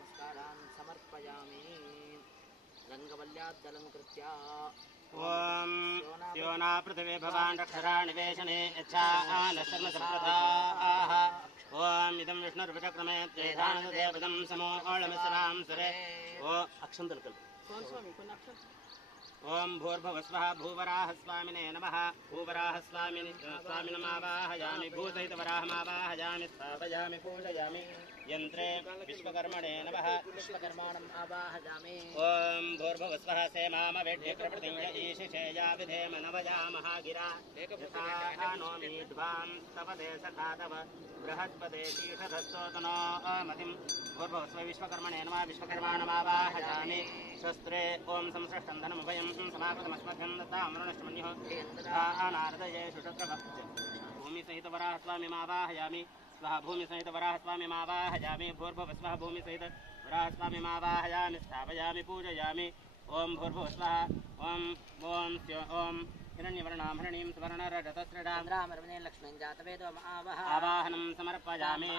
नमस्कारान् समर्पयामि रङ्गवल्याद्दलङ्कृत्य ओम योना पृथिवी भवान् रक्षराणि वेशने यच्छानशर्मसम्प्रदाः ओम इदं विष्णुर्विचक्रमे त्रेधानदेवदं समोऽळमिश्रां सरे ओ अक्षन्तलकल् ओम भूर्भुवस्वः भूवराह स्वामिने नमः भूवराह स्वामिनमावाहयामि भूसहितवराहमावाहयामि स्थापयामि पूजयामि यन्त्रे विश्वकर्मणे नमः विश्वकर्माणम् आवाहयामि ओम भूर्भुवस्वः सेमामवेड्य प्रप्रतिञ्ज ईशिषेया विधेम नवयामः गिरा नोमीध्वां तपदे सखातव बृहस्पते शीषधस्तोतनो मतिं भूर्भुवस्व विश्वकर्मणे नमः विश्वकर्माणमावाहयामि शस्त्रे ओम संसृष्टं धनमुभयं समाकृतमस्मभ्यं दत्तामरुणश्चमन्युः नारदयेषु शत्रवक्च भूमिसहितवराहस्वामिमावाहयामि स्वः भूमिसहितवराहस्वामिमावाहयामि भूर्भुवस्वः भूमिसहितवराहस्वामिमावाहयामि स्थापयामि पूजयामि ओम भूर्भुवस्वः ओम ओम ओम हिरण्यवर्णां हरणीं सुवर्णरजतस्रजां रामरमणे लक्ष्मीं जातवेदो आवाहयामि आवाहनं समर्पयामि।